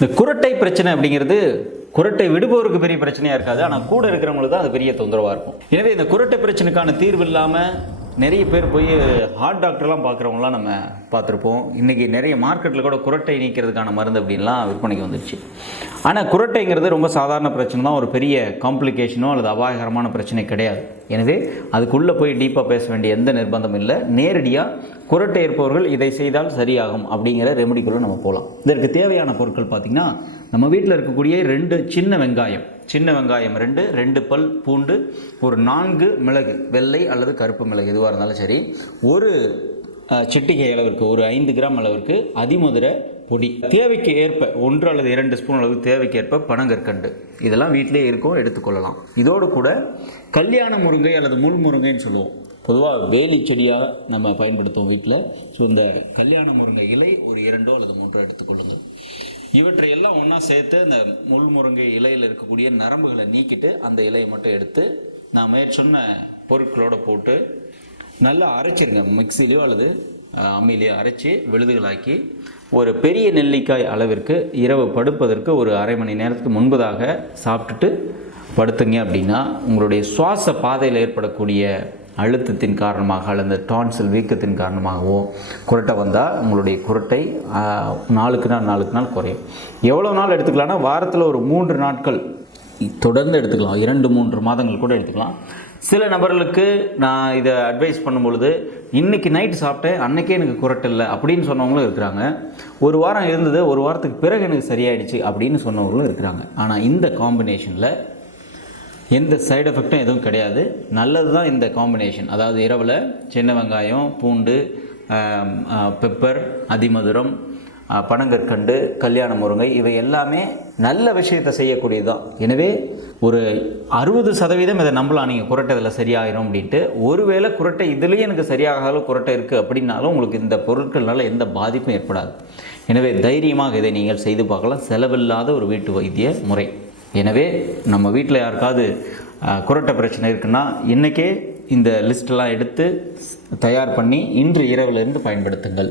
இந்த குரட்டை பிரச்சனை அப்படிங்கிறது குரட்டை விடுபவருக்கு பெரிய பிரச்சனையாக இருக்காது, ஆனால் கூட இருக்கிறவங்களுக்கு தான் அது பெரிய தொந்தரவாக இருக்கும். எனவே இந்த குரட்டை பிரச்சனைக்கான தீர்வு இல்லாமல் நிறைய பேர் போய் ஹார்ட் டாக்டர்லாம் பார்க்குறவங்களாம் நம்ம பார்த்துருப்போம். இன்றைக்கி நிறைய மார்க்கெட்டில் கூட குரட்டை நீக்கிறதுக்கான மருந்து அப்படின்லாம் விற்பனைக்கு வந்துடுச்சு. ஆனால் குரட்டைங்கிறது ரொம்ப சாதாரண பிரச்சனை தான், ஒரு பெரிய காம்ப்ளிகேஷனோ அல்லது அபாயகரமான பிரச்சனை கிடையாது. எனவே அதுக்குள்ளே போய் டீப்பாக பேச வேண்டிய எந்த நிர்பந்தமும் இல்லை. நேரடியாக குரட்டை இருப்பவர்கள் இதை செய்தால் சரியாகும் அப்படிங்கிற ரெமெடிக்குள்ளே நம்ம போகலாம். இதற்கு தேவையான பொருட்கள் பார்த்திங்கன்னா, நம்ம வீட்டில் இருக்கக்கூடிய 2 சின்ன வெங்காயம் 2 பல் பூண்டு, ஒரு 4 மிளகு, வெள்ளை அல்லது கருப்பு மிளகு எதுவாக இருந்தாலும் சரி, ஒரு சிட்டிகை அளவிற்கு, ஒரு 5 கிராம் அளவிற்கு அதிமதுரை பொடி, தேவைக்கு ஏற்ப 1 அல்லது 2 ஸ்பூன் அளவு தேவைக்கு ஏற்ப பனங்கற்கண்டு, இதெல்லாம் வீட்டிலே இருக்கும், எடுத்துக்கொள்ளலாம். இதோடு கூட கல்யாண முருங்கை அல்லது முள் முருங்கைன்னு சொல்லுவோம், பொதுவாக வேலி செடியாக நம்ம பயன்படுத்துவோம் வீட்டில். ஸோ இந்த கல்யாண முருங்கை இலை ஒரு 2 அல்லது 3 எடுத்துக்கொள்ளுங்கள். இவற்றை எல்லாம் ஒன்றா சேர்த்து அந்த முள் முருங்கை இலையில் இருக்கக்கூடிய நரம்புகளை நீக்கிட்டு அந்த இலையை மட்டும் எடுத்து நான் மேற்சொன்ன பொருட்களோடு போட்டு நல்லா அரைச்சிருங்க. மிக்சிலையோ அல்லது அம்மிலையோ அரைச்சி விழுதுகளாக்கி ஒரு பெரிய நெல்லிக்காய் அளவிற்கு இரவு படுப்பதற்கு ஒரு அரை மணி நேரத்துக்கு முன்பதாக சாப்பிட்டுட்டு படுத்துங்க. அப்படின்னா உங்களுடைய சுவாச பாதையில் ஏற்படக்கூடிய அழுத்தத்தின் காரணமாக அல்லது டான்சில் வீக்கத்தின் காரணமாகவோ குரட்டை வந்தால் உங்களுடைய குரட்டை நாளுக்கு நாள் குறையும். எவ்வளோ நாள் எடுத்துக்கலாம்னா, வாரத்தில் ஒரு 3 நாட்கள் தொடர்ந்து எடுத்துக்கலாம், 2-3 மாதங்கள் கூட எடுத்துக்கலாம். சில நபர்களுக்கு நான் இதை அட்வைஸ் பண்ணும் பொழுது, இன்றைக்கி நைட்டு சாப்பிட்டேன் அன்றைக்கே எனக்கு குரட்டை இல்லை அப்படின்னு சொன்னவங்களும் இருக்கிறாங்க. ஒரு வாரம் இருந்தது, ஒரு வாரத்துக்கு பிறகு எனக்கு சரியாயிடுச்சு அப்படின்னு சொன்னவங்களும் இருக்கிறாங்க. ஆனால் இந்த காம்பினேஷனில் எந்த சைடு எஃபெக்டும் எதுவும் கிடையாது. நல்லது தான் இந்த காம்பினேஷன். அதாவது இரவில் சின்ன வெங்காயம், பூண்டு, பெப்பர், அதிமதுரம், பனங்கற்கண்டு, கல்யாண முருங்கை, இவை எல்லாமே நல்ல விஷயத்தை செய்யக்கூடியது தான். எனவே ஒரு 60% இதை நம்பலாம், நீங்கள் குரட்டை இதில் சரியாயிரும் அப்படின்ட்டு. ஒருவேளை குரட்டை இதுலேயே எனக்கு சரியாகாத குரட்டை இருக்குது அப்படின்னாலும் உங்களுக்கு இந்த பொருட்கள்னால எந்த பாதிப்பும் ஏற்படாது. எனவே தைரியமாக இதை நீங்கள் செய்து பார்க்கலாம். செலவில்லாத ஒரு வீட்டு வைத்திய முறை. எனவே நம்ம வீட்டில் யாருக்காவது குரட்டை பிரச்சனை இருக்குன்னா இன்றைக்கே இந்த லிஸ்ட்டெல்லாம் எடுத்து தயார் பண்ணி இன்று இரவிலிருந்து பயன்படுத்துங்கள்.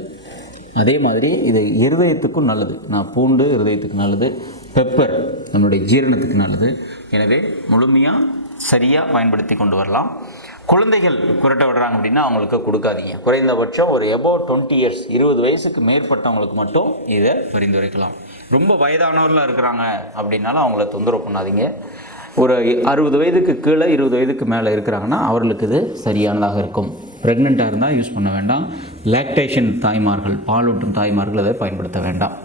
அதே மாதிரி இது இருதயத்துக்கும் நல்லது. பூண்டு இருதயத்துக்கு நல்லது, பெப்பர் நம்மளுடைய ஜீரணத்துக்கு நல்லது. எனவே முழுமையாக சரியாக பயன்படுத்தி கொண்டு வரலாம். குழந்தைகள் குரட்டை விடுறாங்க அப்படின்னா அவங்களுக்கு கொடுக்காதீங்க. குறைந்தபட்சம் ஒரு above 20 years 20 வயசுக்கு மேற்பட்டவங்களுக்கு மட்டும் இதை பரிந்துரைக்கலாம். ரொம்ப வயதானவர்களாக இருக்கிறாங்க அப்படின்னாலும் அவங்கள தொந்தரவு பண்ணாதீங்க. ஒரு 60 வயதுக்கு கீழே 20 வயதுக்கு மேலே இருக்கிறாங்கன்னா அவர்களுக்கு இது சரியானதாக இருக்கும். ப்ரெக்னெண்ட்டாக இருந்தால் யூஸ் பண்ண வேண்டாம். லாக்டேஷன் தாய்மார்கள், பாலூட்டும் தாய்மார்கள் அதை பயன்படுத்த வேண்டாம்.